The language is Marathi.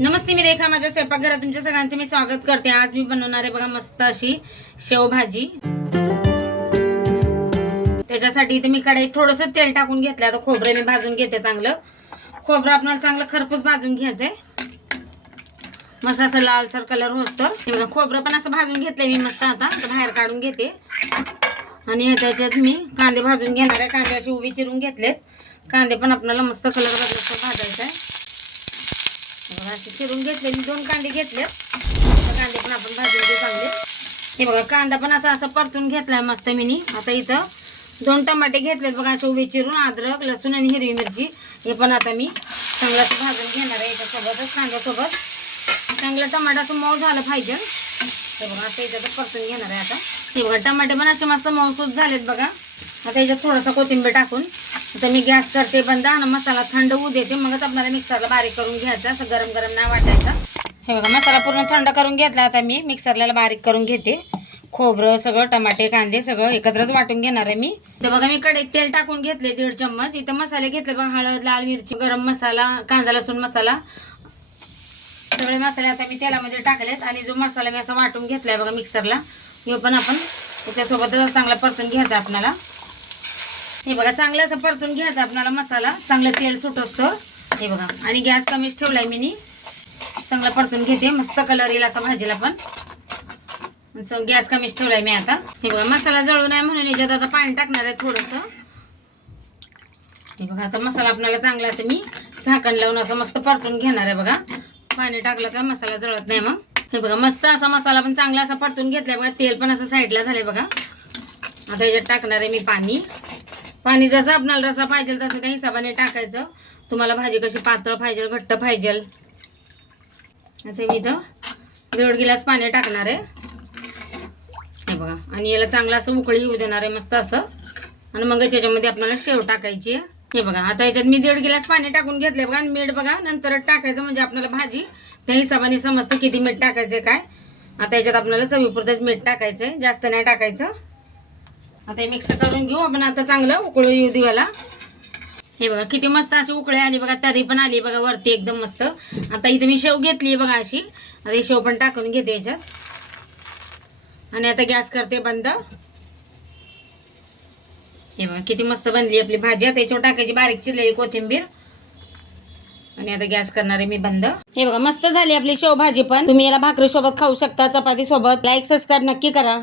नमस्ते, मी रेखा. माझ्या स्वयंपाकघरात तुमच्या सगळ्यांचे मी स्वागत करते. आज मी बनवणार आहे बघा मस्त अशी शेवभाजी. त्याच्यासाठी इथे मी कढईत थोडंसं तेल टाकून घेतलं. आता खोबरं मी भाजून घेते. चांगलं खोबरं आपल्याला चांगलं खरपूस भाजून घ्यायचंय, मस्त असं लालसर कलर होतं. हे बघा खोबरं पण असं भाजून घेतलंय मी मस्त. आता बाहेर काढून घेते आणि ह्याच्यात मी कांदे भाजून घेणार आहे. कांदे असे उभे चिरून घेतलेत. कांदे पण आपल्याला मस्त कलर बदलत भाजायचा आहे. असे चिरून घेतले मी 2 कांदे घेतले. कांदे पण आपण भाजून घेऊ चांगले. हे बघा कांदा पण असा परतून घेतलाय मस्त मिनी. आता इथं 2 टमाटे घेतलेत बघा असे उभे चिरून. अद्रक, लसूण आणि हिरवी मिरची हे पण आता मी चांगलं असं भाजून घेणार आहे. याच्यासोबतच कांद्यासोबत चांगलं टमाटाचं मऊ झालं पाहिजे. हे बघा आता याच्यात परतून घेणार आहे. आता हे बघा टमाटे पण असे मस्त मऊसूत झालेत बघा. आता याच्यात थोडासा कोथिंबीर टाकून आता मी गॅस करते बंद आणि मसाला थंड होऊ देते. मगच आपल्याला मिक्सरला बारीक करून घ्यायचा. असं गरम गरम नाही वाटायचा. हे बघा मसाला पूर्ण थंड करून घेतला. आता मी मिक्सरला बारीक करून घेते. खोबरं सगळं, टमाटे, कांदे सगळं एकत्रच वाटून घेणार आहे मी. तर बघा मी कढईत तेल टाकून घेतले 1.5 चम्मच. इथं मसाले घेतले बघा, हळद, लाल मिरची, गरम मसाला, कांदा लसूण मसाला, सगळे मसाले आता मी तेलामध्ये टाकलेत. आणि जो मसाला मी असा वाटून घेतलाय बघा मिक्सरला, हे पण आपण त्याच्यासोबतच चांगला परतून घ्यायचा आपल्याला. हे बघा चांगलं असं परतून घ्यायचं आपल्याला मसाला, चांगलं तेल सुटोसतो. हे बघा आणि गॅस कमीच ठेवलाय मी. चांगलं परतून घेते, मस्त कलर येईल असा भाजीला पण. गॅस कमीच ठेवलाय मी आता. हे बघा मसाला जळू नये म्हणून याच्यात आता पाणी टाकणार आहे थोडंसं. हे बघा आता मसाला आपल्याला चांगला असं मी झाकण लावून असं मस्त परतून घेणार आहे बघा. पाणी टाकलं का मसाला जळत नाही मग. हे बघा मस्त असा मसाला पण चांगला असा परतून घेतलाय बघा. तेल पण असं साईडला झालंय बघा. आता याच्यात टाकणार आहे मी पाणी. पाणी जसं आपल्याला रसा पाहिजे तसं त्या हिशोबाने टाकायचं. तुम्हाला भाजी कशी पातळ पाहिजे, घट्ट पाहिजे. आता मी इथं 1.5 गिलास पाणी टाकणार आहे. हे बघा आणि याला चांगलं असं उकळी येऊ देणार आहे मस्त असं. आणि मग त्याच्यामध्ये आपल्याला शेव टाकायची आहे. हे बघा आता याच्यात मी 1.5 गिलास पाणी टाकून घेतले बघा. आणि मीठ बघा नंतरच टाकायचं, म्हणजे आपल्याला भाजी त्या हिशोबाने समजतं किती मीठ टाकायचं काय. आता याच्यात आपल्याला चवीपुरतंच मीठ टाकायचं आहे, जास्त नाही टाकायचं. आता हे मिक्स करून घेऊ आपण. आता चांगलं उकळू येऊ देऊ याला. हे बघा किती मस्त अशी उकळी आली बघा, तरी पण आली बघा वरती एकदम मस्त. आता इथं मी शेव घेतली बघा अशी. आता ही शेव पण टाकून घेते याच्यात. आणि आता गॅस करते बंद. हे बघा किती मस्त बनली आपली भाजी. आता याच्यावर टाकायची बारीक चिरलेली कोथिंबीर. आणि आता गॅस करणार आहे मी बंद. हे बघा मस्त झाली आपली शेवभाजी पण. तुम्ही याला भाकरी सोबत खाऊ शकता, चपाती सोबत. लाईक सबस्क्राईब नक्की करा.